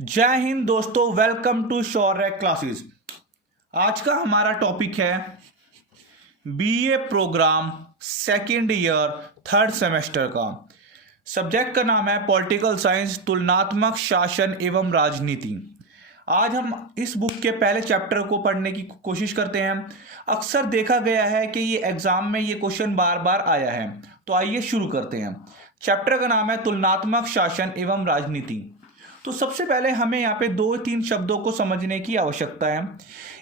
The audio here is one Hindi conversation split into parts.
जय हिंद दोस्तों, वेलकम टू शौर्य क्लासेस। आज का हमारा टॉपिक है BA programme second year third semester का। सब्जेक्ट का नाम है पॉलिटिकल साइंस, तुलनात्मक शासन एवं राजनीति। आज हम इस बुक के पहले चैप्टर को पढ़ने की कोशिश करते हैं। अक्सर देखा गया है कि ये एग्जाम में ये क्वेश्चन बार बार आया है, तो आइए शुरू करते हैं। चैप्टर का नाम है तुलनात्मक शासन एवं राजनीति। तो सबसे पहले हमें यहाँ पे दो तीन शब्दों को समझने की आवश्यकता है।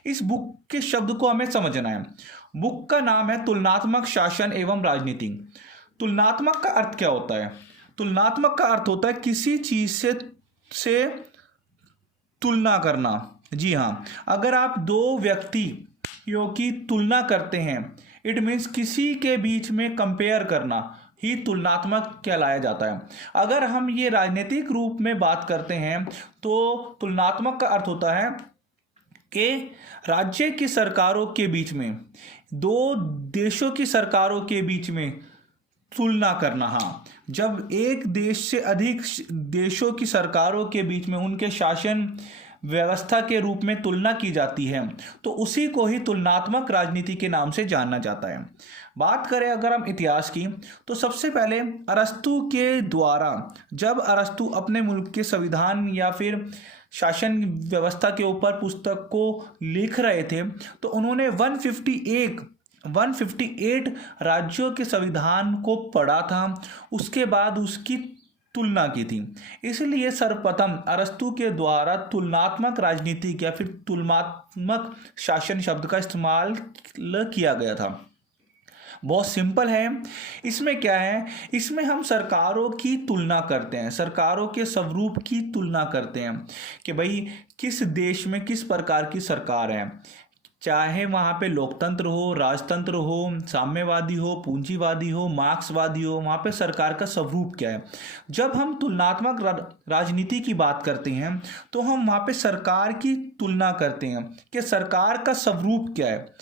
इस बुक के शब्द को हमें समझना है। बुक का नाम है तुलनात्मक शासन एवं राजनीति। तुलनात्मक का अर्थ क्या होता है? तुलनात्मक का अर्थ होता है किसी चीज से तुलना करना। जी हाँ, अगर आप दो व्यक्तियों की तुलना करते हैं, इट मीन्स किसी के बीच में कंपेयर करना ही तुलनात्मक कहलाया जाता है। अगर हम ये राजनीतिक रूप में बात करते हैं तो तुलनात्मक का अर्थ होता है कि राज्य की सरकारों के बीच में, दो देशों की सरकारों के बीच में तुलना करना। हाँ, जब एक देश से अधिक देशों की सरकारों के बीच में उनके शासन व्यवस्था के रूप में तुलना की जाती है तो उसी को ही तुलनात्मक राजनीति के नाम से जाना जाता है। बात करें अगर हम इतिहास की, तो सबसे पहले अरस्तु के द्वारा, जब अरस्तु अपने मुल्क के संविधान या फिर शासन व्यवस्था के ऊपर पुस्तक को लिख रहे थे, तो उन्होंने 158 राज्यों के संविधान को पढ़ा था, उसके बाद उसकी तुलना की थी। इसलिए सर्वप्रथम अरस्तु के द्वारा तुलनात्मक राजनीति या फिर तुलनात्मक शासन शब्द का इस्तेमाल किया गया था। बहुत सिंपल है। इसमें क्या है, इसमें हम सरकारों की तुलना करते हैं, सरकारों के स्वरूप की तुलना करते हैं कि भाई किस देश में किस प्रकार की सरकार है, चाहे वहाँ पे लोकतंत्र हो, राजतंत्र हो, साम्यवादी हो, पूंजीवादी हो, मार्क्सवादी हो, वहाँ पे सरकार का स्वरूप क्या है। जब हम तुलनात्मक राजनीति की बात करते हैं तो हम वहाँ पे सरकार की तुलना करते हैं कि सरकार का स्वरूप क्या है।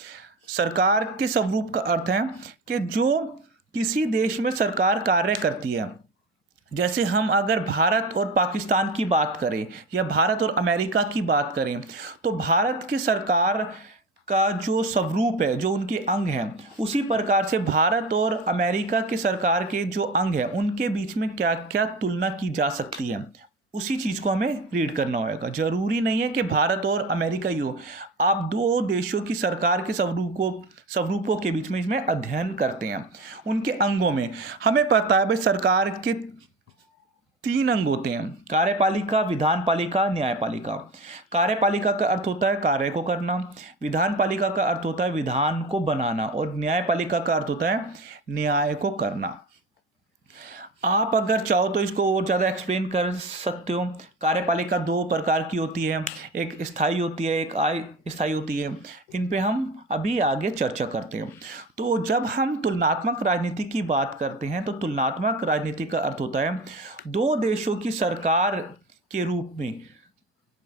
सरकार के स्वरूप का अर्थ है कि जो किसी देश में सरकार कार्य करती है। जैसे हम अगर भारत और पाकिस्तान की बात करें या भारत और अमेरिका की बात करें, तो भारत की सरकार का जो स्वरूप है, जो उनके अंग हैं, उसी प्रकार से भारत और अमेरिका के सरकार के जो अंग हैं उनके बीच में क्या क्या तुलना की जा सकती है, उसी चीज़ को हमें रीड करना होगा। जरूरी नहीं है कि भारत और अमेरिका ही हो, आप दो देशों की सरकार के स्वरूपों के बीच में इसमें अध्ययन करते हैं। उनके अंगों में हमें पता है भाई सरकार के 3 अंग होते हैं: कार्यपालिका, विधानपालिका, न्यायपालिका। कार्यपालिका का अर्थ होता है कार्य को करना, विधानपालिका का अर्थ होता है विधान को बनाना, और न्यायपालिका का अर्थ होता है न्याय को करना। आप अगर चाहो तो इसको और ज़्यादा एक्सप्लेन कर सकते हो। कार्यपालिका 2 प्रकार की होती है, एक स्थायी होती है, एक अस्थायी होती है। इन पे हम अभी आगे चर्चा करते हैं। तो जब हम तुलनात्मक राजनीति की बात करते हैं तो तुलनात्मक राजनीति का अर्थ होता है दो देशों की सरकार के रूप में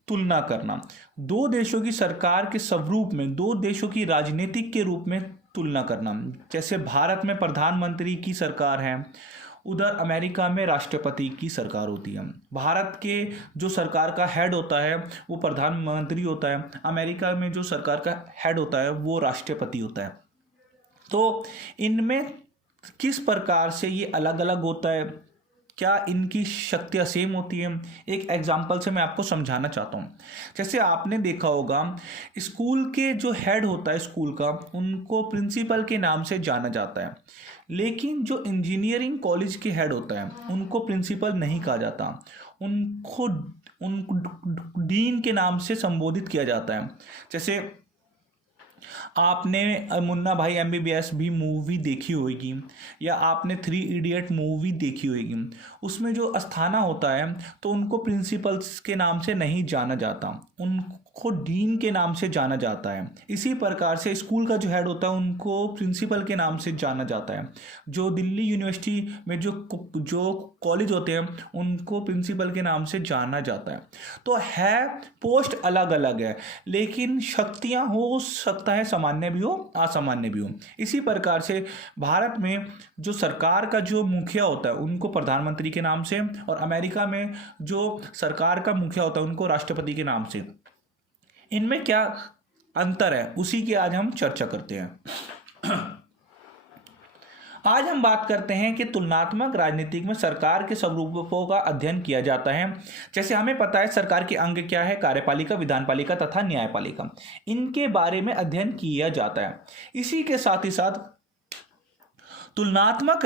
तुलना करना, दो देशों की सरकार के स्वरूप में, दो देशों की राजनीतिक के रूप में तुलना करना। जैसे भारत में प्रधानमंत्री की सरकार है, उधर अमेरिका में राष्ट्रपति की सरकार होती है। भारत के जो सरकार का हेड होता है वो प्रधानमंत्री होता है, अमेरिका में जो सरकार का हेड होता है वो राष्ट्रपति होता है। तो इनमें किस प्रकार से ये अलग अलग होता है, क्या इनकी शक्तियाँ सेम होती हैं? एक एग्जाम्पल से मैं आपको समझाना चाहता हूँ। जैसे आपने देखा होगा स्कूल के जो हेड होता है स्कूल का, उनको प्रिंसिपल के नाम से जाना जाता है, लेकिन जो इंजीनियरिंग कॉलेज के हेड होता है उनको प्रिंसिपल नहीं कहा जाता, उनको डीन के नाम से संबोधित किया जाता है। जैसे आपने मुन्ना भाई MBBS भी मूवी देखी होगी, या आपने 3 इडियट मूवी देखी होगी। उसमें जो अस्थाना होता है तो उनको प्रिंसिपल्स के नाम से नहीं जाना जाता, को डीन के नाम से जाना जाता है। इसी प्रकार से स्कूल का जो हेड होता है उनको प्रिंसिपल के नाम से जाना जाता है। जो दिल्ली यूनिवर्सिटी में जो कॉलेज होते हैं उनको प्रिंसिपल के नाम से जाना जाता है। तो है पोस्ट अलग अलग है, लेकिन शक्तियां हो सकता है सामान्य भी हो असामान्य भी हो। इसी प्रकार से भारत में जो सरकार का जो मुखिया होता है उनको प्रधानमंत्री के नाम से, और अमेरिका में जो सरकार का मुखिया होता है उनको राष्ट्रपति के नाम से। इनमें क्या अंतर है उसी की आज हम चर्चा करते हैं। आज हम बात करते हैं कि तुलनात्मक राजनीति में सरकार के स्वरूपों का अध्ययन किया जाता है। जैसे हमें पता है सरकार के अंग क्या है, कार्यपालिका, विधानपालिका तथा न्यायपालिका। इनके बारे में अध्ययन किया जाता है। इसी के साथ ही साथ तुलनात्मक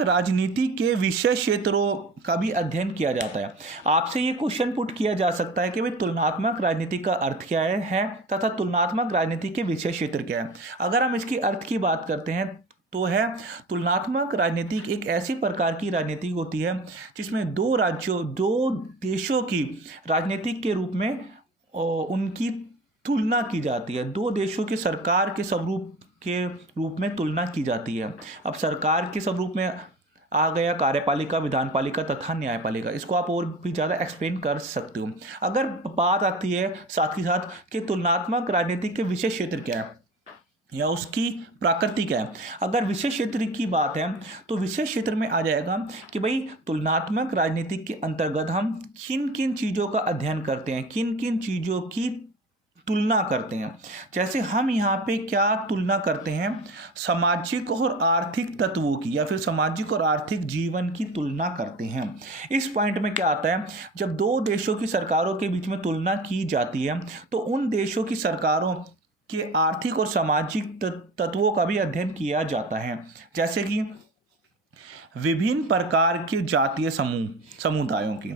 राजनीति के विषय क्षेत्रों का भी अध्ययन किया जाता है। आपसे ये क्वेश्चन पुट किया जा सकता है कि भाई तुलनात्मक राजनीति का अर्थ क्या है तथा तुलनात्मक राजनीति के विषय क्षेत्र क्या है। अगर हम इसकी अर्थ की बात करते हैं तो है तुलनात्मक राजनीति एक ऐसी प्रकार की राजनीति होती है जिसमें दो देशों की राजनीतिक के रूप में उनकी तुलना की जाती है। दो देशों के सरकार के स्वरूप के रूप में तुलना की जाती है। अब सरकार के स्वरूप में आ गया कार्यपालिका, विधानपालिका तथा न्यायपालिका। इसको आप और भी ज़्यादा एक्सप्लेन कर सकते हो। अगर बात आती है साथ ही साथ कि तुलनात्मक राजनीति के विषय क्षेत्र क्या है या उसकी प्रकृति क्या है। अगर विषय क्षेत्र की बात है तो विषय क्षेत्र में आ जाएगा कि भाई तुलनात्मक राजनीति के अंतर्गत हम किन किन चीज़ों का अध्ययन करते हैं, किन किन चीज़ों की तुलना करते हैं। जैसे हम यहाँ पे क्या तुलना करते हैं, सामाजिक और आर्थिक तत्वों की या फिर सामाजिक और आर्थिक जीवन की तुलना करते हैं। इस पॉइंट में क्या आता है, जब दो देशों की सरकारों के बीच में तुलना की जाती है तो उन देशों की सरकारों के आर्थिक और सामाजिक तत्वों का भी अध्ययन किया जाता है। जैसे कि विभिन्न प्रकार के जातीय समुदायों की।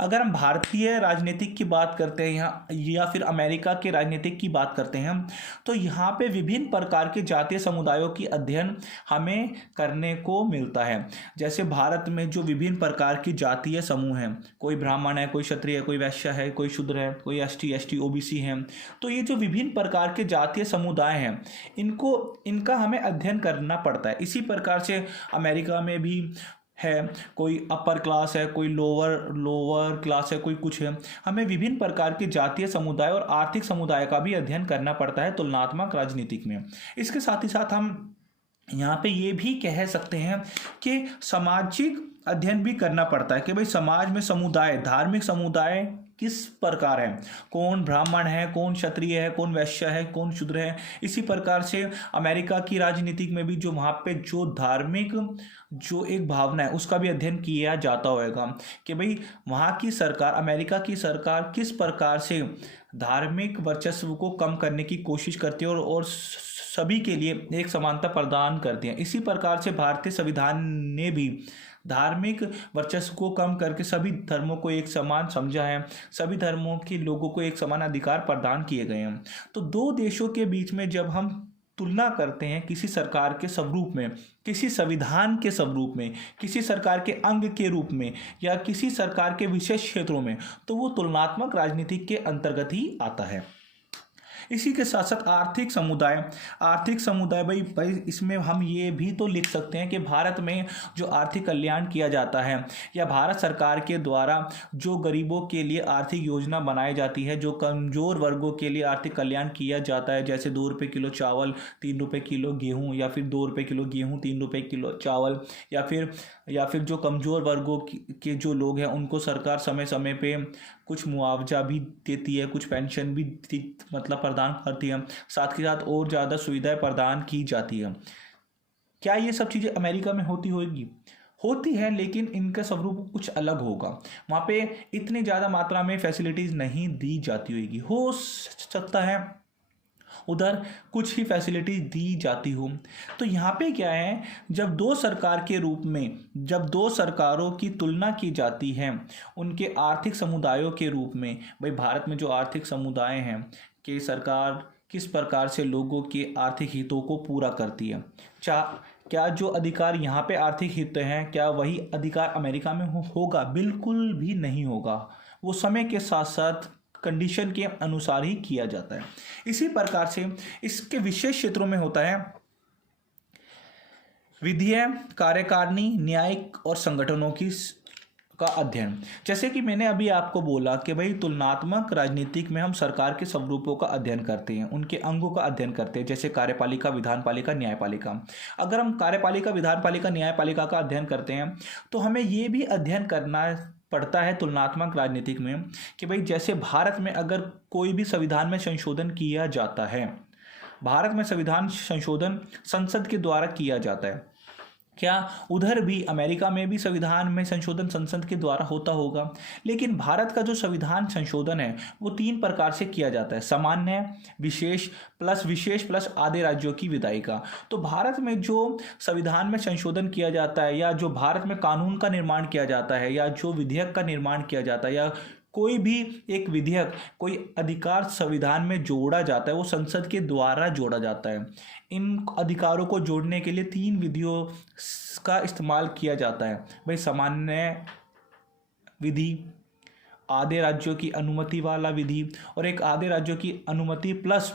अगर हम भारतीय राजनीतिक की बात करते हैं या फिर अमेरिका के राजनीतिक की बात करते हैं तो यहाँ पे विभिन्न प्रकार के जातीय समुदायों की अध्ययन हमें करने को मिलता है। जैसे भारत में जो विभिन्न प्रकार की जातीय समूह हैं, कोई ब्राह्मण है, कोई क्षत्रिय है, कोई वैश्य है, कोई शूद्र है, कोई ST OBC हैं। तो ये जो विभिन्न प्रकार के जातीय समुदाय हैं इनका हमें अध्ययन करना पड़ता है। इसी प्रकार से अमेरिका में भी है, कोई अपर क्लास है, कोई लोअर क्लास है, कोई कुछ है। हमें विभिन्न प्रकार के जातीय समुदाय और आर्थिक समुदाय का भी अध्ययन करना पड़ता है तुलनात्मक राजनीतिक में। इसके साथ ही साथ हम यहाँ पे ये भी कह सकते हैं कि सामाजिक अध्ययन भी करना पड़ता है कि भाई समाज में समुदाय, धार्मिक समुदाय किस प्रकार है, कौन ब्राह्मण है, कौन क्षत्रिय है, कौन वैश्य है, कौन शूद्र है। इसी प्रकार से अमेरिका की राजनीतिक में भी जो वहाँ पे जो धार्मिक जो एक भावना है उसका भी अध्ययन किया जाता होगा कि भाई वहाँ की सरकार, अमेरिका की सरकार किस प्रकार से धार्मिक वर्चस्व को कम करने की कोशिश करती है और सभी के लिए एक समानता प्रदान करती है। इसी प्रकार से भारतीय संविधान ने भी धार्मिक वर्चस्व को कम करके सभी धर्मों को एक समान समझा है, सभी धर्मों के लोगों को एक समान अधिकार प्रदान किए गए हैं। तो दो देशों के बीच में जब हम तुलना करते हैं किसी सरकार के स्वरूप में, किसी संविधान के स्वरूप में, किसी सरकार के अंग के रूप में या किसी सरकार के विशेष क्षेत्रों में, तो वो तुलनात्मक राजनीति के अंतर्गत ही आता है। इसी के साथ साथ आर्थिक समुदाय भाई इसमें हम ये भी तो लिख सकते हैं कि भारत में जो आर्थिक कल्याण किया जाता है या भारत सरकार के द्वारा जो गरीबों के लिए आर्थिक योजना बनाई जाती है, जो कमज़ोर वर्गों के लिए आर्थिक कल्याण किया जाता है, जैसे 2 रुपये किलो चावल, 3 रुपये किलो गेहूँ, या फिर 2 रुपये किलो गेहूँ, 3 रुपये किलो चावल, या फिर जो कमज़ोर वर्गों के जो लोग हैं उनको सरकार समय समय पे कुछ मुआवजा भी देती है, कुछ पेंशन भी मतलब प्रदान करती है, साथ के साथ और ज़्यादा सुविधाएं प्रदान की जाती है। क्या ये सब चीज़ें अमेरिका में होती है, लेकिन इनका स्वरूप कुछ अलग होगा। वहाँ पे इतनी ज़्यादा मात्रा में फैसिलिटीज़ नहीं दी जाती होगी। हो सकता है उधर कुछ ही फैसिलिटी दी जाती हो। तो यहाँ पे क्या है, जब दो सरकारों की तुलना की जाती है उनके आर्थिक समुदायों के रूप में, भाई भारत में जो आर्थिक समुदाय हैं कि सरकार किस प्रकार से लोगों के आर्थिक हितों को पूरा करती है, क्या जो अधिकार यहाँ पे आर्थिक हित हैं क्या वही अधिकार अमेरिका में होगा? बिल्कुल भी नहीं होगा। वो समय के साथ साथ कंडीशन के अनुसार ही किया जाता है। इसी प्रकार से इसके विशेष क्षेत्रों में होता है विधीय, कार्यकारिणी, न्यायिक और संगठनों की का अध्ययन। जैसे कि मैंने अभी आपको बोला कि भाई तुलनात्मक राजनीतिक में हम सरकार के स्वरूपों का अध्ययन करते हैं, उनके अंगों का अध्ययन करते हैं, जैसे कार्यपालिका, विधानपालिका, न्यायपालिका। अगर हम कार्यपालिका, विधानपालिका, न्यायपालिका का अध्ययन करते हैं तो हमें ये भी अध्ययन करना पड़ता है तुलनात्मक राजनीतिक में कि भाई जैसे भारत में अगर कोई भी संविधान में संशोधन किया जाता है, भारत में संविधान संशोधन संसद के द्वारा किया जाता है, क्या उधर भी अमेरिका में भी संविधान में संशोधन संसद के द्वारा होता होगा? लेकिन भारत का जो संविधान संशोधन है वो 3 प्रकार से किया जाता है, सामान्य, विशेष प्लस आधे राज्यों की विधायिका। तो भारत में जो संविधान में संशोधन किया जाता है या जो भारत में कानून का निर्माण किया जाता है या जो विधेयक का निर्माण किया जाता है या कोई भी एक विधेयक, कोई अधिकार संविधान में जोड़ा जाता है वो संसद के द्वारा जोड़ा जाता है। इन अधिकारों को जोड़ने के लिए 3 विधियों का इस्तेमाल किया जाता है भाई, सामान्य विधि, आधे राज्यों की अनुमति वाला विधि और एक आधे राज्यों की अनुमति प्लस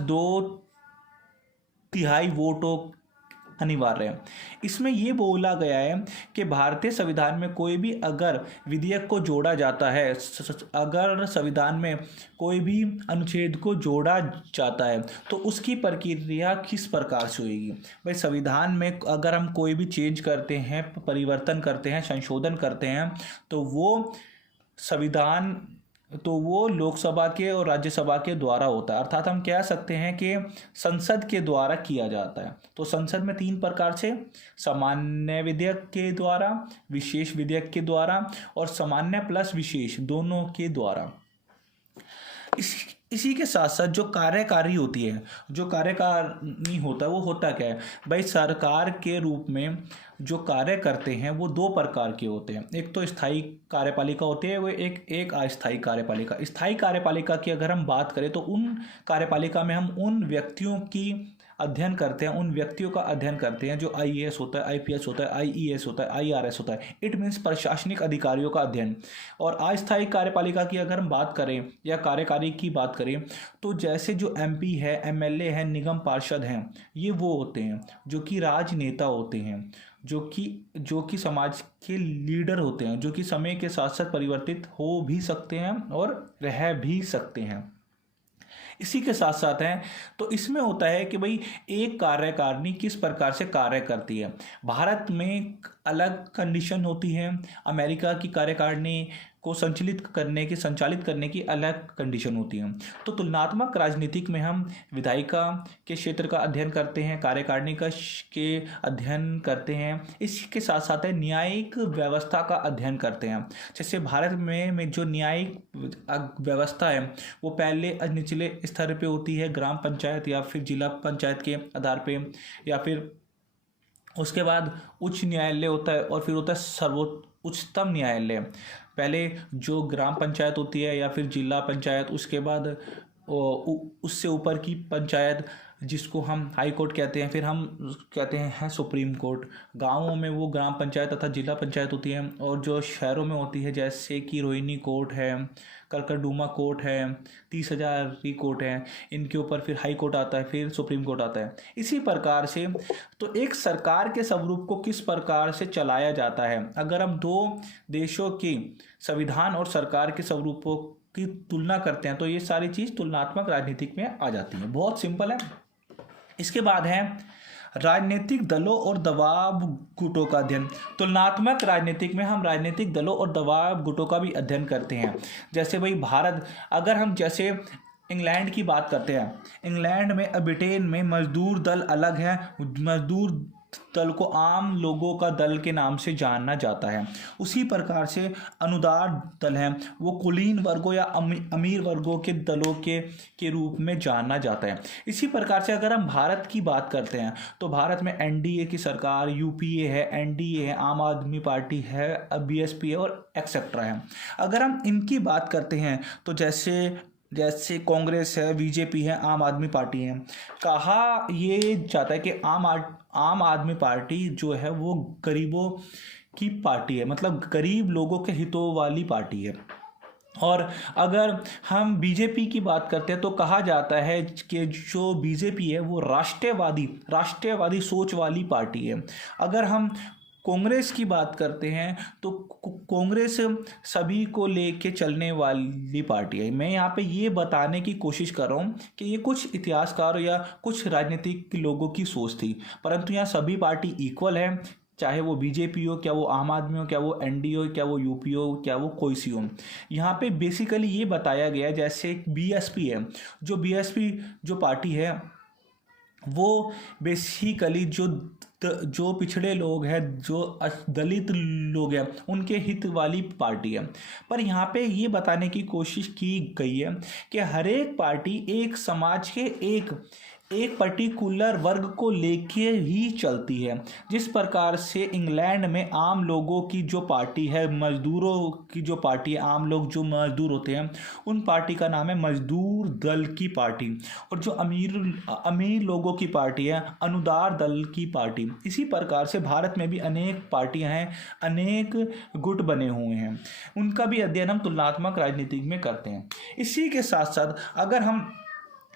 2/3 वोटों अनिवार्य है। इसमें ये बोला गया है कि भारतीय संविधान में कोई भी अगर विधेयक को जोड़ा जाता है, अगर संविधान में कोई भी अनुच्छेद को जोड़ा जाता है तो उसकी प्रक्रिया किस प्रकार से होगी? भाई संविधान में अगर हम कोई भी चेंज करते हैं, परिवर्तन करते हैं, संशोधन करते हैं तो वो लोकसभा के और राज्यसभा के द्वारा होता है। अर्थात हम कह सकते हैं कि संसद के द्वारा किया जाता है। तो संसद में 3 प्रकार से, सामान्य विधेयक के द्वारा, विशेष विधेयक के द्वारा और सामान्य प्लस विशेष दोनों के द्वारा। इसी के साथ साथ जो कार्यकारी होती है, जो कार्यकारिणी होता है वो होता क्या है? भाई सरकार के रूप में जो कार्य करते हैं वो 2 प्रकार के होते हैं। एक तो स्थायी कार्यपालिका होती है, वो एक अस्थायी कार्यपालिका। स्थायी कार्यपालिका की अगर हम बात करें तो उन कार्यपालिका में हम उन व्यक्तियों की अध्ययन करते हैं, उन व्यक्तियों का अध्ययन करते हैं जो IAS होता है, IPS होता है, IES होता है, IRS होता है। इट मीन्स प्रशासनिक अधिकारियों का अध्ययन। और अस्थायी कार्यपालिका की अगर हम बात करें या कार्यकारी की बात करें तो जैसे जो MP है, MLA है, निगम पार्षद हैं, ये वो होते हैं जो कि राजनेता होते हैं, जो कि समाज के लीडर होते हैं, जो कि समय के साथ साथ परिवर्तित हो भी सकते हैं और रह भी सकते हैं। इसी के साथ साथ हैं तो इसमें होता है कि भाई एक कार्यकारिणी किस प्रकार से कार्य करती है। भारत में अलग कंडीशन होती है, अमेरिका की कार्यकारिणी को संचालित करने की अलग कंडीशन होती है। तो तुलनात्मक राजनीतिक में हम विधायिका के क्षेत्र का अध्ययन करते हैं, कार्यकारिणी के अध्ययन करते हैं, इसके साथ साथ है न्यायिक व्यवस्था का अध्ययन करते हैं। जैसे भारत में जो न्यायिक व्यवस्था है वो पहले निचले स्तर पे होती है, ग्राम पंचायत या फिर जिला पंचायत के आधार पे, या फिर उसके बाद उच्च न्यायालय होता है और फिर होता है उच्चतम न्यायालय। पहले जो ग्राम पंचायत होती है या फिर जिला पंचायत, उसके बाद उससे ऊपर की पंचायत जिसको हम हाई कोर्ट कहते हैं, फिर हम कहते हैं सुप्रीम कोर्ट। गांवों में वो ग्राम पंचायत तथा जिला पंचायत होती है, और जो शहरों में होती है जैसे कि रोहिणी कोर्ट है, करकरडूमा कोर्ट है, 30,000 कोर्ट है, इनके ऊपर फिर हाई कोर्ट आता है, फिर सुप्रीम कोर्ट आता है। इसी प्रकार से तो एक सरकार के स्वरूप को किस प्रकार से चलाया जाता है, अगर हम 2 देशों की संविधान और सरकार के स्वरूपों की तुलना करते हैं तो ये सारी चीज़ तुलनात्मक राजनीतिक में आ जाती है। बहुत सिंपल है। इसके बाद है राजनीतिक दलों और दबाव गुटों का अध्ययन। तुलनात्मक राजनीतिक में हम राजनीतिक दलों और दबाव गुटों का भी अध्ययन करते हैं। जैसे भाई भारत, अगर हम जैसे इंग्लैंड की बात करते हैं, इंग्लैंड में, ब्रिटेन में मजदूर दल अलग है। मजदूर दल को आम लोगों का दल के नाम से जाना जाता है। उसी प्रकार से अनुदार दल है, वो कुलीन वर्गों या अमीर वर्गों के दलों के रूप में जाना जाता है। इसी प्रकार से अगर हम भारत की बात करते हैं तो भारत में NDA की सरकार, UPA है, NDA है, आम आदमी पार्टी है, BSP है और एक्सेट्रा है। अगर हम इनकी बात करते हैं तो जैसे जैसे कांग्रेस है, बीजेपी है, आम आदमी पार्टी है, कहा ये जाता है कि आम आदमी पार्टी जो है वो गरीबों की पार्टी है, मतलब गरीब लोगों के हितों वाली पार्टी है। और अगर हम बीजेपी की बात करते हैं तो कहा जाता है कि जो बीजेपी है वो राष्ट्रवादी सोच वाली पार्टी है। अगर हम कांग्रेस की बात करते हैं तो कांग्रेस सभी को लेके चलने वाली पार्टी है। मैं यहाँ पे ये बताने की कोशिश कर रहा हूँ कि ये कुछ इतिहासकार या कुछ राजनीतिक लोगों की सोच थी, परंतु यहाँ सभी पार्टी इक्वल है, चाहे वो बीजेपी हो, क्या वो आम आदमी हो, क्या वो एनडीए हो, क्या वो यूपी हो, क्या वो कोई सी हो। यहाँ पे बेसिकली ये बताया गया है, जैसे बीएसपी है, जो बीएसपी जो पार्टी है वो बेसिकली जो पिछड़े लोग हैं, जो दलित लोग हैं, उनके हित वाली पार्टी है। पर यहाँ पे ये बताने की कोशिश की गई है कि हर एक पार्टी एक समाज के एक पर्टिकुलर वर्ग को लेके ही चलती है। जिस प्रकार से इंग्लैंड में आम लोगों की जो पार्टी है, मजदूरों की जो पार्टी है, आम लोग जो मजदूर होते हैं, उन पार्टी का नाम है मजदूर दल की पार्टी। और जो अमीर लोगों की पार्टी है, अनुदार दल की पार्टी। इसी प्रकार से भारत में भी अनेक पार्टियां हैं, अनेक गुट बने हुए हैं, उनका भी अध्ययन हम तुलनात्मक राजनीति में करते हैं। इसी के साथ साथ अगर हम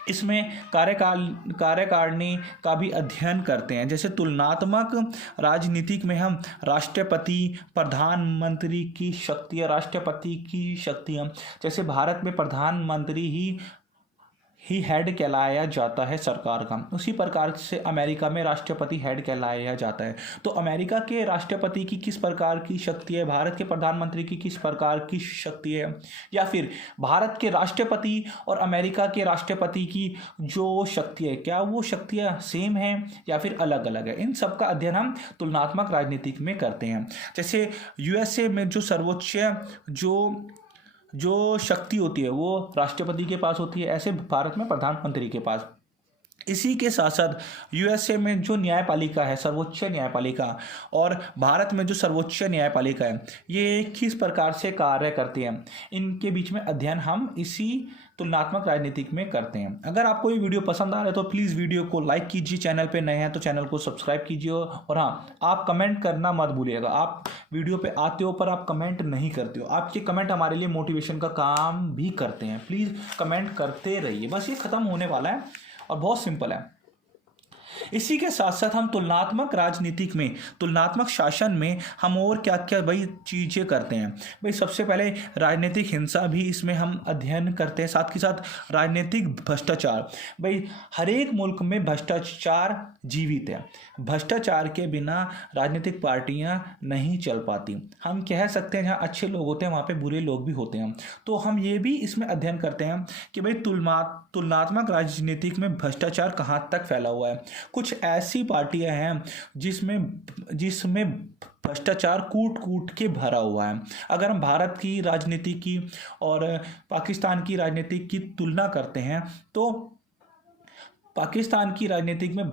इसमें कार्यकारिणी का भी अध्ययन करते हैं, जैसे तुलनात्मक राजनीतिक में हम राष्ट्रपति, प्रधानमंत्री की शक्तियाँ, राष्ट्रपति की शक्तियाँ, जैसे भारत में प्रधानमंत्री ही हेड कहलाया जाता है सरकार का, उसी प्रकार से अमेरिका में राष्ट्रपति हेड कहलाया जाता है। तो अमेरिका के राष्ट्रपति की किस प्रकार की शक्ति है, भारत के प्रधानमंत्री की किस प्रकार की शक्ति है, या फिर भारत के राष्ट्रपति और अमेरिका के राष्ट्रपति की जो शक्ति है, क्या वो शक्तियाँ सेम हैं या फिर अलग अलग है। इन सब का अध्ययन हम तुलनात्मक राजनीतिक में करते हैं। जैसे यूएसए में जो सर्वोच्च जो शक्ति होती है वो राष्ट्रपति के पास होती है, ऐसे भारत में प्रधानमंत्री के पास। इसी के साथ साथ यूएसए में जो न्यायपालिका है, सर्वोच्च न्यायपालिका, और भारत में जो सर्वोच्च न्यायपालिका है, ये किस प्रकार से कार्य करती है, इनके बीच में अध्ययन हम इसी तुलनात्मक राजनीतिक में करते हैं। अगर आपको ये वीडियो पसंद आ रहा है तो प्लीज़ वीडियो को लाइक कीजिए, चैनल पे नए हैं तो चैनल को सब्सक्राइब कीजिए, और हाँ, आप कमेंट करना मत भूलिएगा। आप वीडियो पे आते हो पर आप कमेंट नहीं करते हो, आपके कमेंट हमारे लिए मोटिवेशन का काम भी करते हैं। प्लीज़ कमेंट करते रहिए। बस ये ख़त्म होने वाला है और बहुत सिंपल है। इसी के साथ साथ हम तुलनात्मक राजनीतिक में, तुलनात्मक शासन में हम और क्या क्या भाई चीज़ें करते हैं। भाई सबसे पहले राजनीतिक हिंसा भी इसमें हम अध्ययन करते हैं, साथ के साथ राजनीतिक भ्रष्टाचार। भाई हर एक मुल्क में भ्रष्टाचार जीवित है, भ्रष्टाचार के बिना राजनीतिक पार्टियां नहीं चल पाती। हम कह सकते हैं जहाँ अच्छे लोग होते हैं वहाँ पे बुरे लोग भी होते हैं। तो हम ये भी इसमें अध्ययन करते हैं कि भाई तुलनात्मक राजनीतिक में भ्रष्टाचार कहाँ तक फैला हुआ है। कुछ ऐसी पार्टियां हैं जिसमें भ्रष्टाचार कूट के भरा हुआ है। अगर हम भारत की राजनीति की और पाकिस्तान की राजनीति की तुलना करते हैं तो पाकिस्तान की राजनीतिक में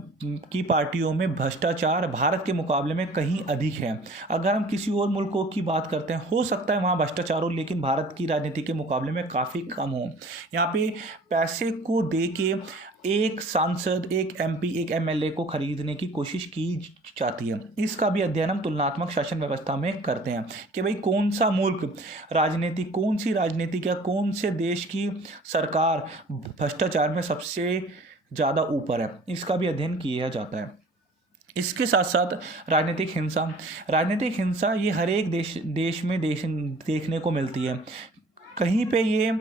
की पार्टियों में भ्रष्टाचार भारत के मुकाबले में कहीं अधिक है। अगर हम किसी और मुल्कों की बात करते हैं, हो सकता है वहाँ भ्रष्टाचार हो, लेकिन भारत की राजनीति के मुकाबले में काफ़ी कम हो। यहाँ पे पैसे को दे के एक सांसद, एक एमपी, एक एमएलए को खरीदने की कोशिश की जाती है। इसका भी अध्ययन हम तुलनात्मक शासन व्यवस्था में करते हैं कि भाई कौन सा मुल्क कौन सी राजनीतिक या कौन से देश की सरकार भ्रष्टाचार में सबसे ज़्यादा ऊपर है, इसका भी अध्ययन किया जाता है। इसके साथ साथ राजनीतिक हिंसा ये हर एक देश में देखने को मिलती है। कहीं पे ये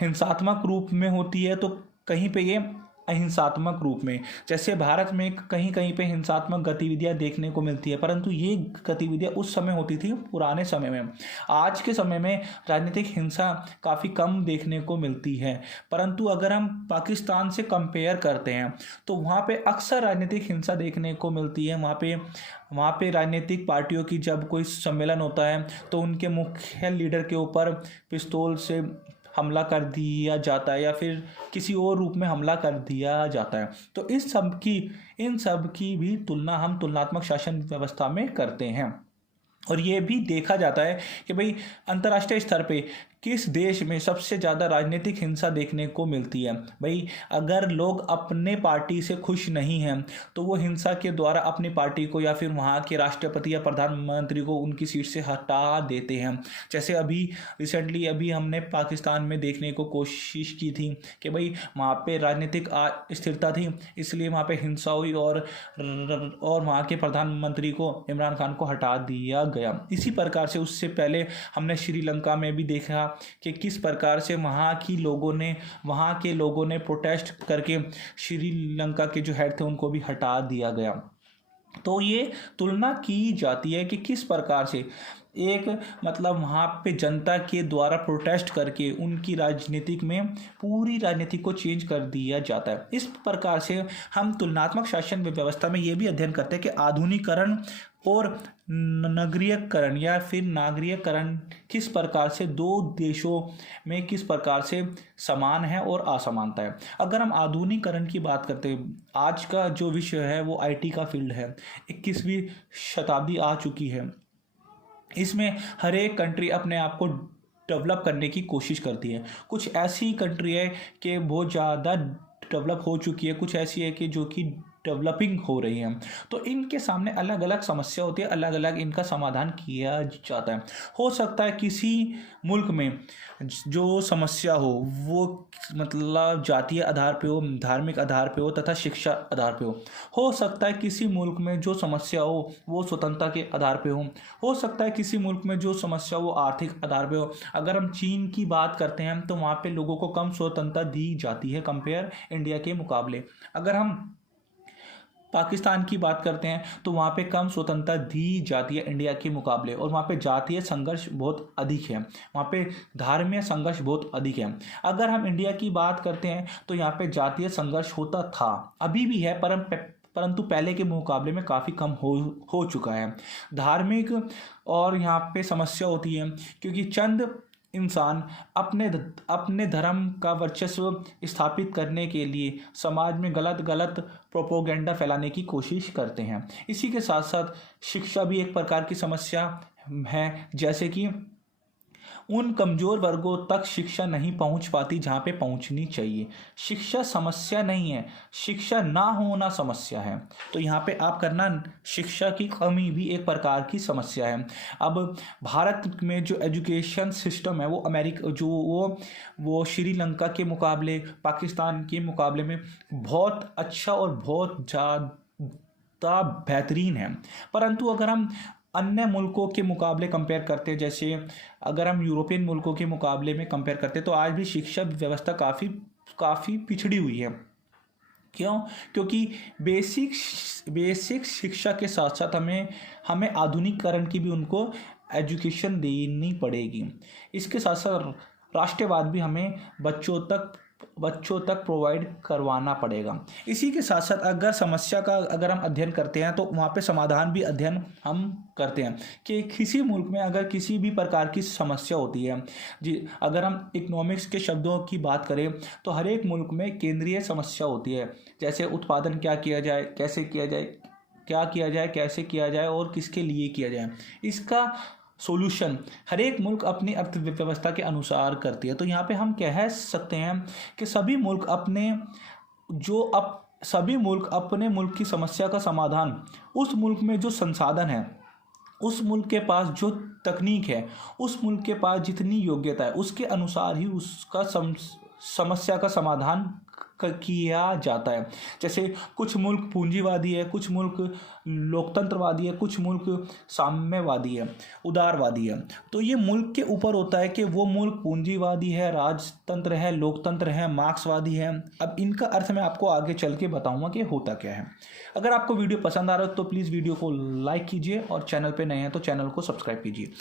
हिंसात्मक रूप में होती है तो कहीं पे ये अहिंसात्मक रूप में। जैसे भारत में कहीं कहीं पे हिंसात्मक गतिविधियां देखने को मिलती है, परंतु ये गतिविधियां उस समय होती थी पुराने समय में। आज के समय में राजनीतिक हिंसा काफ़ी कम देखने को मिलती है, परंतु अगर हम पाकिस्तान से कंपेयर करते हैं तो वहाँ पे अक्सर राजनीतिक हिंसा देखने को मिलती है। वहाँ पे राजनीतिक पार्टियों की जब कोई सम्मेलन होता है तो उनके मुख्य लीडर के ऊपर पिस्तौल से हमला कर दिया जाता है या फिर किसी और रूप में हमला कर दिया जाता है। तो इन सब की भी तुलना हम तुलनात्मक शासन व्यवस्था में करते हैं। और ये भी देखा जाता है कि भाई अंतर्राष्ट्रीय स्तर पे किस देश में सबसे ज़्यादा राजनीतिक हिंसा देखने को मिलती है? भाई, अगर लोग अपने पार्टी से खुश नहीं हैं तो वो हिंसा के द्वारा अपनी पार्टी को या फिर वहाँ के राष्ट्रपति या प्रधानमंत्री को उनकी सीट से हटा देते हैं। जैसे अभी रिसेंटली अभी हमने पाकिस्तान में देखने को कोशिश की थी कि भाई वहाँ पे राजनीतिक स्थिरता थी, इसलिए वहाँ पे हिंसा हुई और वहाँ के प्रधानमंत्री को, इमरान खान को हटा दिया गया। इसी प्रकार से उससे पहले हमने श्रीलंका में भी देखा कि किस प्रकार से वहाँ के लोगों ने प्रोटेस्ट करके श्रीलंका के जो हेड थे उनको भी हटा दिया गया। तो ये तुलना की जाती है कि किस प्रकार से एक मतलब वहाँ पे जनता के द्वारा प्रोटेस्ट करके उनकी पूरी राजनीति को चेंज कर दिया जाता है। इस प्रकार से हम तुलनात्मक शासन व्यवस्था में ये भी अध्ययन करते हैं कि आधुनिकीकरण और नगरीयकरण या फिर नागरीकरण किस प्रकार से दो देशों में किस प्रकार से समान है और असमानता है। अगर हम आधुनिकीकरण की बात करते हैं, आज का जो विषय है वो आईटी का फील्ड है। 21वीं शताब्दी आ चुकी है, इसमें हर एक कंट्री अपने आप को डेवलप करने की कोशिश करती है। कुछ ऐसी कंट्री है कि बहुत ज़्यादा डेवलप हो चुकी है, कुछ ऐसी है कि जो कि डेवलपिंग हो रही हैं। तो इनके सामने अलग अलग समस्या होती है, अलग अलग इनका समाधान किया जाता है। हो सकता है किसी मुल्क में जो समस्या हो वो मतलब जातीय आधार पे हो, धार्मिक आधार पे हो तथा शिक्षा आधार पे हो सकता है किसी मुल्क में जो समस्या हो वो स्वतंत्रता के आधार पे हो सकता है किसी मुल्क में जो समस्या वो आर्थिक आधार पे हो। अगर हम चीन की बात करते हैं तो वहाँ पे लोगों को कम स्वतंत्रता दी जाती है कंपेयर इंडिया के मुकाबले। अगर हम पाकिस्तान की बात करते हैं तो वहाँ पे कम स्वतंत्रता दी जाती है इंडिया के मुकाबले, और वहाँ पे जातीय संघर्ष बहुत अधिक है, वहाँ पे धार्मिक संघर्ष बहुत अधिक है। अगर हम इंडिया की बात करते हैं तो यहाँ पे जातीय संघर्ष होता था, अभी भी है, परंतु पहले के मुकाबले में काफ़ी कम हो चुका है। धार्मिक और यहाँ पे समस्या होती है क्योंकि चंद इंसान अपने धर्म का वर्चस्व स्थापित करने के लिए समाज में गलत प्रोपोगेंडा फैलाने की कोशिश करते हैं। इसी के साथ साथ शिक्षा भी एक प्रकार की समस्या है, जैसे कि उन कमज़ोर वर्गों तक शिक्षा नहीं पहुंच पाती जहां पे पहुंचनी चाहिए। शिक्षा समस्या नहीं है, शिक्षा ना होना समस्या है। तो यहाँ पे आप करना, शिक्षा की कमी भी एक प्रकार की समस्या है। अब भारत में जो एजुकेशन सिस्टम है वो वो श्रीलंका के मुकाबले, पाकिस्तान के मुकाबले में बहुत अच्छा और बहुत ज़्यादा बेहतरीन है। परंतु अगर हम अन्य मुल्कों के मुकाबले कंपेयर करते हैं, जैसे अगर हम यूरोपियन मुल्कों के मुकाबले में कंपेयर करते हैं तो आज भी शिक्षा व्यवस्था काफ़ी पिछड़ी हुई है। क्यों? क्योंकि बेसिक शिक्षा के साथ साथ हमें आधुनिकीकरण की भी उनको एजुकेशन देनी पड़ेगी। इसके साथ साथ राष्ट्रवाद भी हमें बच्चों तक प्रोवाइड करवाना पड़ेगा। इसी के साथ साथ अगर समस्या का अगर हम अध्ययन करते हैं तो वहाँ पे समाधान भी अध्ययन हम करते हैं कि किसी मुल्क में अगर किसी भी प्रकार की समस्या होती है जी, अगर हम इकोनॉमिक्स के शब्दों की बात करें तो हर एक मुल्क में केंद्रीय समस्या होती है, जैसे उत्पादन क्या किया जाए, कैसे किया जाए और किसके लिए किया जाए। इसका सॉल्यूशन हर एक मुल्क अपनी अर्थव्यवस्था के अनुसार करती है। तो यहाँ पे हम कह सकते हैं कि सभी मुल्क अपने मुल्क की समस्या का समाधान उस मुल्क में जो संसाधन है, उस मुल्क के पास जो तकनीक है, उस मुल्क के पास जितनी योग्यता है उसके अनुसार ही उसका समस्या का समाधान किया जाता है। जैसे कुछ मुल्क पूंजीवादी है, कुछ मुल्क लोकतंत्रवादी है, कुछ मुल्क साम्यवादी है, उदारवादी है। तो ये मुल्क के ऊपर होता है कि वो मुल्क पूंजीवादी है, राजतंत्र है, लोकतंत्र है, मार्क्सवादी है। अब इनका अर्थ मैं आपको आगे चल के बताऊंगा कि होता क्या है। अगर आपको वीडियो पसंद आ रहा हो तो प्लीज़ वीडियो को लाइक कीजिए और चैनल पे नए हैं तो चैनल को सब्सक्राइब कीजिए।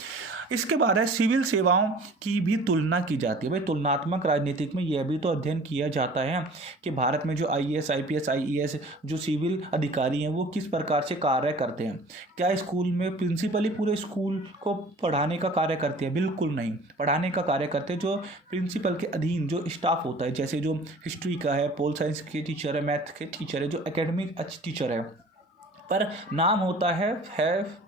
इसके बाद है सिविल सेवाओं की भी तुलना की जाती है। भाई, तुलनात्मक राजनीतिक में यह भी तो अध्ययन किया जाता है कि भारत में जो IAS, IPS, IES जो सिविल अधिकारी हैं वो किस प्रकार से कार्य करते हैं। क्या स्कूल में प्रिंसिपल ही पूरे स्कूल को पढ़ाने का कार्य करते हैं? बिल्कुल नहीं। पढ़ाने का कार्य करते हैं जो प्रिंसिपल के अधीन जो स्टाफ होता है, जैसे जो हिस्ट्री का है, पोल साइंस के टीचर है, मैथ के टीचर है, जो एकेडमिक टीचर है, पर नाम होता है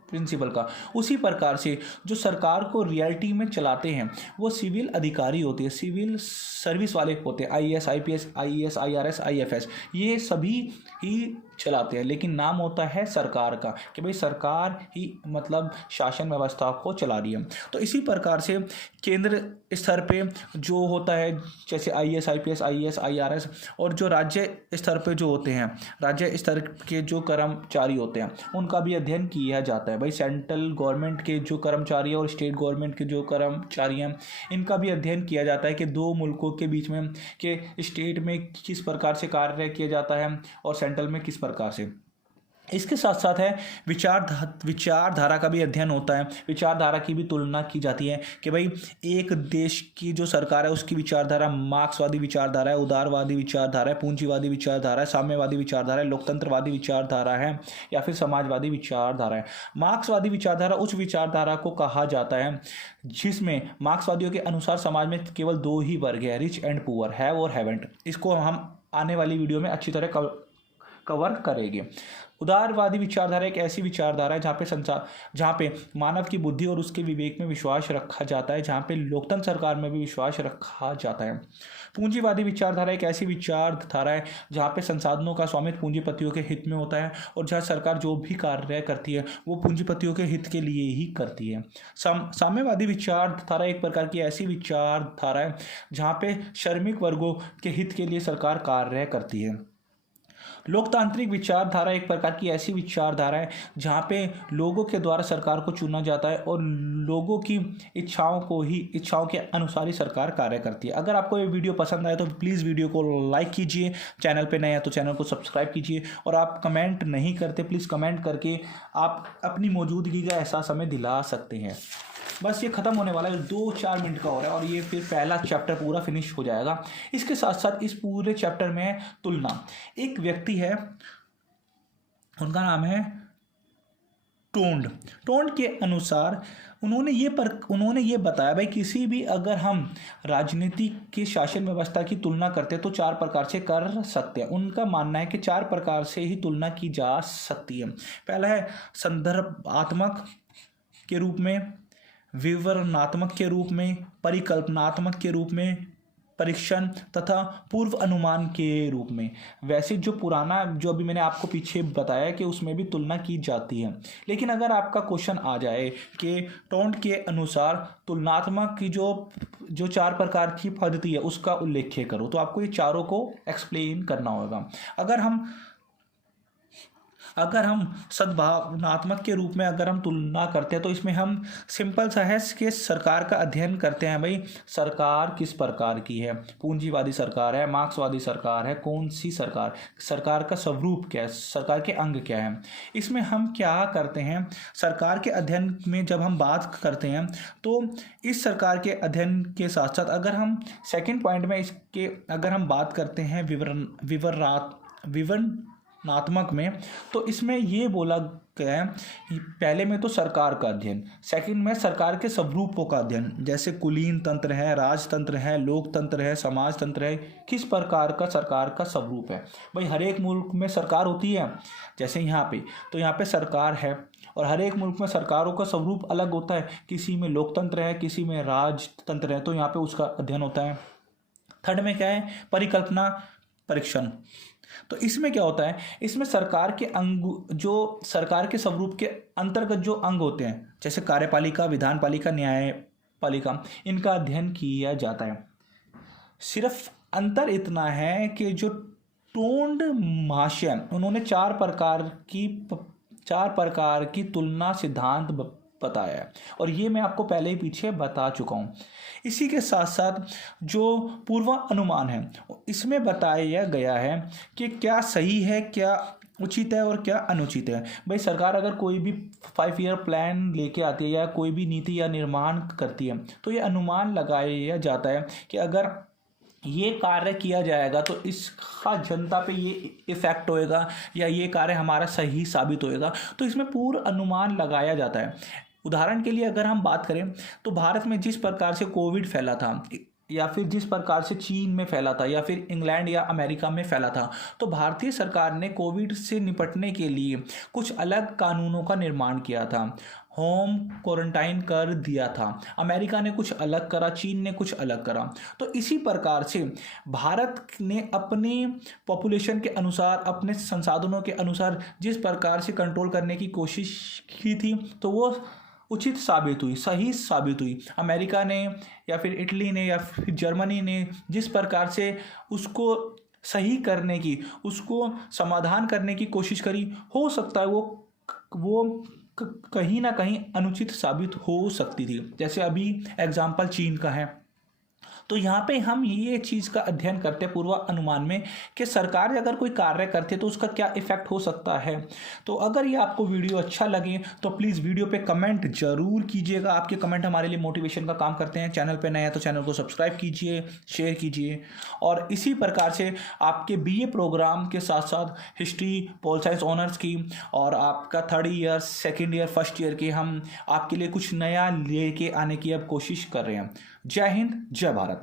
प्रिंसिपल का। उसी प्रकार से जो सरकार को रियलिटी में चलाते हैं वो सिविल अधिकारी होते हैं, सिविल सर्विस वाले होते हैं, IAS, IPS, IAS, IRS, IFS, ये सभी ही चलाते हैं। लेकिन नाम होता है सरकार का, कि भाई सरकार ही मतलब शासन व्यवस्था को चला रही है। तो इसी प्रकार से केंद्र स्तर पे जो होता है जैसे आईएएस, आईपीएस, आईएएस, आईआरएस, और जो राज्य स्तर पे जो होते हैं, राज्य स्तर के जो कर्मचारी होते हैं उनका भी अध्ययन किया जाता है। भाई सेंट्रल गवर्नमेंट के जो कर्मचारी हैं और स्टेट गवर्नमेंट के जो कर्मचारी हैं इनका भी अध्ययन किया जाता है कि दो मुल्कों के बीच में कि स्टेट में किस प्रकार से कार्य किया जाता है और सेंट्रल में किस प्रकार से। इसके साथ साथ है विचारधारा का भी अध्ययन होता है। विचारधारा की भी तुलना की जाती है कि भाई एक देश की जो सरकार है उसकी विचारधारा मार्क्सवादी विचारधारा है, उदारवादी विचारधारा है, पूंजीवादी विचारधारा है, साम्यवादी विचारधारा है, लोकतंत्रवादी विचारधारा है या फिर समाजवादी विचारधारा है। मार्क्सवादी विचारधारा उस विचारधारा को कहा जाता है जिसमें मार्क्सवादियों के अनुसार समाज में केवल दो ही वर्ग है, रिच एंड पुअर, हैव और हैवेंट। इसको हम आने वाली वीडियो में अच्छी तरह कवर करेंगे। उदारवादी विचारधारा एक ऐसी विचारधारा है जहाँ पे मानव की बुद्धि और उसके विवेक में विश्वास रखा जाता है, जहाँ पे लोकतंत्र सरकार में भी विश्वास रखा जाता है। पूंजीवादी विचारधारा एक ऐसी विचारधारा है जहाँ पे संसाधनों का स्वामित्व पूंजीपतियों के हित में होता है और जहाँ सरकार जो भी कार्य करती है वो पूंजीपतियों के हित के लिए ही करती है। साम्यवादी विचारधारा एक प्रकार की ऐसी विचारधारा है जहाँ पे श्रमिक वर्गों के हित के लिए सरकार कार्य करती है। लोकतांत्रिक विचारधारा एक प्रकार की ऐसी विचारधारा है जहाँ पे लोगों के द्वारा सरकार को चुना जाता है और लोगों की इच्छाओं के अनुसार ही सरकार कार्य करती है। अगर आपको ये वीडियो पसंद आए तो प्लीज़ वीडियो को लाइक कीजिए, चैनल पे नए हैं तो चैनल को सब्सक्राइब कीजिए, और आप कमेंट नहीं करते प्लीज़ कमेंट करके आप अपनी मौजूदगी का एहसास हमें दिला सकते हैं। बस ये ख़त्म होने वाला है, 2-4 मिनट का हो रहा है और ये फिर पहला चैप्टर पूरा फिनिश हो जाएगा। इसके साथ साथ इस पूरे चैप्टर में तुलना, एक व्यक्ति है उनका नाम है टोंड के अनुसार उन्होंने ये बताया भाई किसी भी अगर हम राजनीति की शासन व्यवस्था की तुलना करते हैं तो 4 प्रकार से कर सकते हैं। उनका मानना है कि 4 प्रकार से ही तुलना की जा सकती है। पहला है संदर्भात्मक के रूप में, विवरणात्मक के रूप में, परिकल्पनात्मक के रूप में, परीक्षण तथा पूर्व अनुमान के रूप में। वैसे जो पुराना जो अभी मैंने आपको पीछे बताया कि उसमें भी तुलना की जाती है, लेकिन अगर आपका क्वेश्चन आ जाए कि टोंड के अनुसार तुलनात्मक की जो 4 प्रकार की पद्धति है उसका उल्लेख करो, तो आपको ये चारों को एक्सप्लेन करना होगा। अगर हम सद्भावनात्मक के रूप में अगर हम तुलना करते हैं तो इसमें हम सिंपल सा है कि सरकार का अध्ययन करते हैं। भाई सरकार किस प्रकार की है, पूंजीवादी सरकार है, मार्क्सवादी सरकार है, कौन सी सरकार का स्वरूप क्या है, सरकार के अंग क्या है। इसमें हम क्या करते हैं, सरकार के अध्ययन में जब हम बात करते हैं तो इस सरकार के अध्ययन के साथ साथ अगर हम सेकेंड पॉइंट में इसके अगर हम बात करते हैं विवरणात्मक में, तो इसमें ये बोला गया है पहले में तो सरकार का अध्ययन, सेकंड में सरकार के स्वरूपों का अध्ययन, जैसे कुलीन तंत्र है, राजतंत्र है, लोकतंत्र है, समाजतंत्र है, किस प्रकार का सरकार का स्वरूप है। भाई हर एक मुल्क में सरकार होती है, जैसे यहाँ पे तो यहाँ पे सरकार है और हर एक मुल्क में सरकारों का स्वरूप अलग होता है, किसी में लोकतंत्र है, किसी में राजतंत्र है, तो यहाँ पे उसका अध्ययन होता है। थर्ड में क्या है, परिकल्पना परीक्षण। तो इसमें क्या होता है, इसमें सरकार के अंग जो सरकार के स्वरूप के अंतर्गत जो अंग होते हैं जैसे कार्यपालिका, विधानपालिका, न्यायपालिका, इनका अध्ययन किया जाता है। सिर्फ अंतर इतना है कि जो टोंड महाशय उन्होंने 4 प्रकार की तुलना सिद्धांत बताया है और ये मैं आपको पहले ही पीछे बता चुका हूँ। इसी के साथ साथ जो पूर्व अनुमान है इसमें बताया गया है कि क्या सही है, क्या उचित है और क्या अनुचित है। भाई सरकार अगर कोई भी 5 ईयर प्लान लेके आती है या कोई भी नीति या निर्माण करती है तो ये अनुमान लगाया जाता है कि अगर ये कार्य किया जाएगा तो इसका जनता पे ये इफ़ेक्ट होएगा या ये कार्य हमारा सही साबित होएगा, तो इसमें पूर्व अनुमान लगाया जाता है। उदाहरण के लिए अगर हम बात करें तो भारत में जिस प्रकार से कोविड फैला था या फिर जिस प्रकार से चीन में फैला था या फिर इंग्लैंड या अमेरिका में फैला था, तो भारतीय सरकार ने कोविड से निपटने के लिए कुछ अलग कानूनों का निर्माण किया था, होम क्वारंटाइन कर दिया था। अमेरिका ने कुछ अलग करा, चीन ने कुछ अलग करा। तो इसी प्रकार से भारत ने अपने पॉपुलेशन के अनुसार, अपने संसाधनों के अनुसार जिस प्रकार से कंट्रोल करने की कोशिश की थी, तो वो उचित साबित हुई, सही साबित हुई। अमेरिका ने या फिर इटली ने या फिर जर्मनी ने जिस प्रकार से उसको सही करने की, उसको समाधान करने की कोशिश करी, हो सकता है वो कहीं ना कहीं अनुचित साबित हो सकती थी। जैसे अभी एग्जाम्पल चीन का है। तो यहाँ पे हम ये चीज़ का अध्ययन करते हैं पूर्व अनुमान में कि सरकार अगर कोई कार्य करती है तो उसका क्या इफेक्ट हो सकता है। तो अगर ये आपको वीडियो अच्छा लगे तो प्लीज़ वीडियो पे कमेंट जरूर कीजिएगा। आपके कमेंट हमारे लिए मोटिवेशन का काम करते हैं। चैनल पे नए हैं तो चैनल को सब्सक्राइब कीजिए, शेयर कीजिए। और इसी प्रकार से आपके बीए प्रोग्राम के साथ साथ हिस्ट्री, पोल साइंस ऑनर्स की और आपका 3rd year, 2nd year, 1st year की हम आपके लिए कुछ नया लेके आने की अब कोशिश कर रहे हैं। जय हिंद, जय भारत।